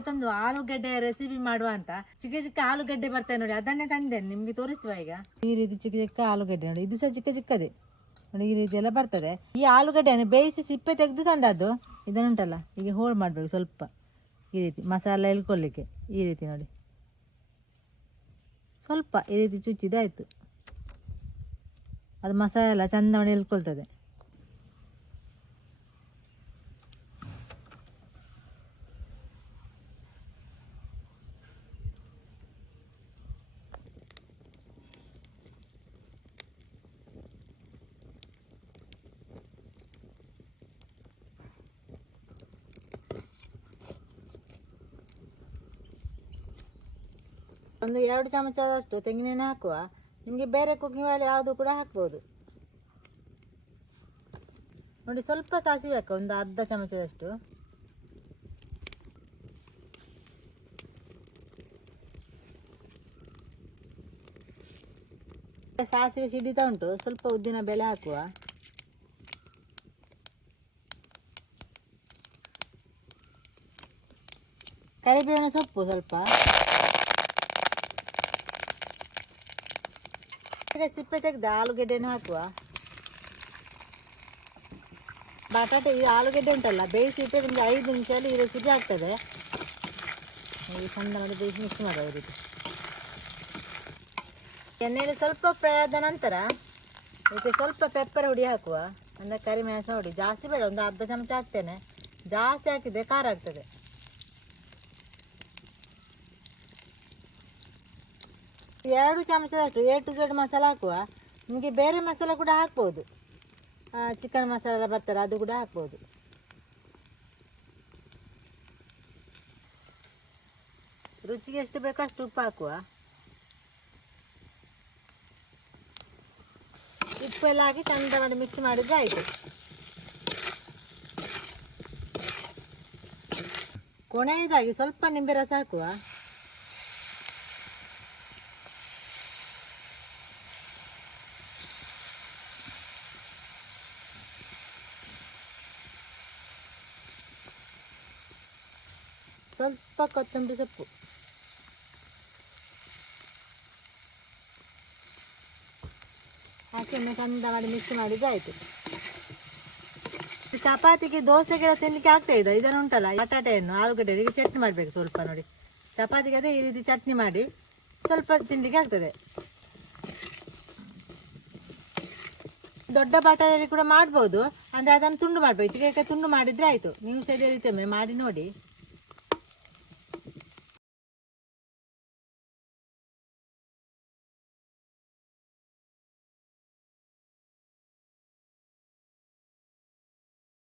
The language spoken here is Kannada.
ಮತ್ತೊಂದು ಆಲೂಗಡ್ಡೆ ರೆಸಿಪಿ ಮಾಡುವ ಅಂತ ಚಿಕ್ಕ ಚಿಕ್ಕ ಆಲೂಗಡ್ಡೆ ಬರ್ತದೆ ನೋಡಿ, ಅದನ್ನೇ ತಂದೆ ನಿಮ್ಗೆ ತೋರಿಸ್ತುವ. ಈಗ ಈ ರೀತಿ ಚಿಕ್ಕ ಚಿಕ್ಕ ಆಲೂಗಡ್ಡೆ ನೋಡಿ, ಇದು ಸಹ ಚಿಕ್ಕ ಚಿಕ್ಕದೇ ನೋಡಿ, ಈ ರೀತಿ ಎಲ್ಲ ಬರ್ತದೆ. ಈ ಆಲೂಗಡ್ಡೆಯನ್ನು ಬೇಯಿಸಿ ಸಿಪ್ಪೆ ತೆಗೆದು ತಂದದ್ದು. ಇದನ್ನುಂಟಲ್ಲ ಈಗ ಹೋಳು ಮಾಡಬೇಕು ಸ್ವಲ್ಪ, ಈ ರೀತಿ ಮಸಾಲೆ ಇಳ್ಕೊಳ್ಳಿಕ್ಕೆ. ಈ ರೀತಿ ನೋಡಿ ಸ್ವಲ್ಪ ಈ ರೀತಿ ಚುಚ್ಚಿದಾಯಿತು, ಅದು ಮಸಾಲೆ ಎಲ್ಲ ಚಂದ ಮಾಡಿ ಇಳ್ಕೊಳ್ತದೆ. ಒಂದು 2 ಚಮಚದಷ್ಟು ತೆಂಗಿನೆಣ್ಣೆ ಹಾಕುವ. ನಿಮಗೆ ಬೇರೆ ಕುಕ್ಕಿಂಗ್ ಆಯಿಲ್ ಯಾವುದು ಕೂಡ ಹಾಕ್ಬೋದು ನೋಡಿ. ಸ್ವಲ್ಪ ಸಾಸಿವೆ ಹಾಕುವ, ಒಂದು ಅರ್ಧ ಚಮಚದಷ್ಟು. ಸಾಸಿವೆ ಸಿಡಿತಾ ಉಂಟು, ಸ್ವಲ್ಪ ಉದ್ದಿನ ಬೇಳೆ ಹಾಕುವ. ಕರಿಬೇವಿನ ಸೊಪ್ಪು ಸ್ವಲ್ಪ. ಸಿಪ್ಪೆ ತೆಗೆದ ಆಲೂಗೆಡ್ಡೆಯನ್ನು ಹಾಕುವ. ಬಟಾಟೆ ಈ ಆಲೂಗೆಡ್ಡೆ ಉಂಟಲ್ಲ ಬೇಯಿಸಿಟ್ಟು ಒಂದು 5 ನಿಮಿಷದಲ್ಲಿ ಈ ರೆಸಿಪಿ ಆಗ್ತದೆ. ಚಂದ ಮಾಡಿ ಬೇಯಿಸಿ ಮಿಕ್ಸ್ ಮಾಡುವ ಈ ರೀತಿ. ಎಣ್ಣೆಯಲ್ಲಿ ಸ್ವಲ್ಪ ಫ್ರೈ ಆದ ನಂತರ ಇದಕ್ಕೆ ಸ್ವಲ್ಪ ಪೆಪ್ಪರ್ ಹುಡಿ ಹಾಕುವ, ಅಂದರೆ ಕರಿಮೆಣಸು ಹುಡಿ. ಜಾಸ್ತಿ ಬೇಡ, ಒಂದು ಅರ್ಧ ಚಮಚ ಹಾಕ್ತೇನೆ. ಜಾಸ್ತಿ ಹಾಕಿದರೆ ಖಾರ ಆಗ್ತದೆ. 2 ಚಮಚದಷ್ಟು A to Z ಮಸಾಲೆ ಹಾಕುವ. ನಿಮಗೆ ಬೇರೆ ಮಸಾಲೆ ಕೂಡ ಹಾಕ್ಬೋದು, ಚಿಕನ್ ಮಸಾಲೆ ಎಲ್ಲ ಬರ್ತದೆ ಅದು ಕೂಡ ಹಾಕ್ಬೋದು. ರುಚಿಗೆ ಎಷ್ಟು ಬೇಕೋ ಅಷ್ಟು ಉಪ್ಪು ಹಾಕುವ. ಉಪ್ಪು ಎಲ್ಲ ಹಾಕಿ ಚಂದ ಮಾಡಿ ಮಿಕ್ಸ್ ಮಾಡಿದ್ರೆ ಆಯಿತು. ಕೊನೆಯದಾಗಿ ಸ್ವಲ್ಪ ನಿಂಬೆ ರಸ ಹಾಕುವ. ಸ್ವಲ್ಪ ಕೊತ್ತಂಬರಿ ಸೊಪ್ಪು ಹಾಕಿ ಚಂದ ಮಾಡಿ ಮಿಕ್ಸ್ ಮಾಡಿದ್ರೆ ಆಯಿತು. ಚಪಾತಿಗೆ ದೋಸೆಗೆಲ್ಲ ತಿನ್ನಲಿಕ್ಕೆ ಆಗ್ತಾ ಇದೆ. ಇದನ್ನು ಉಂಟಲ್ಲ ಬಟಾಟೆಯನ್ನು ಆಲೂಗಡ್ಡೆ ಚಟ್ನಿ ಮಾಡಬೇಕು ಸ್ವಲ್ಪ ನೋಡಿ. ಚಪಾತಿಗೆ ಅದೇ ಈ ರೀತಿ ಚಟ್ನಿ ಮಾಡಿ ಸ್ವಲ್ಪ ತಿನ್ನಲಿಕ್ಕೆ ಆಗ್ತದೆ. ದೊಡ್ಡ ಬಟಾಟೆಯಲ್ಲಿ ಕೂಡ ಮಾಡ್ಬೋದು, ಅಂದರೆ ಅದನ್ನು ತುಂಡು ಮಾಡಬೇಕು. ಚಿಕ್ಕ ತುಂಡು ಮಾಡಿದರೆ ಆಯಿತು. ನೀವು ಸಹ ಇದೇ ರೀತಿ ಮಾಡಿ ನೋಡಿ.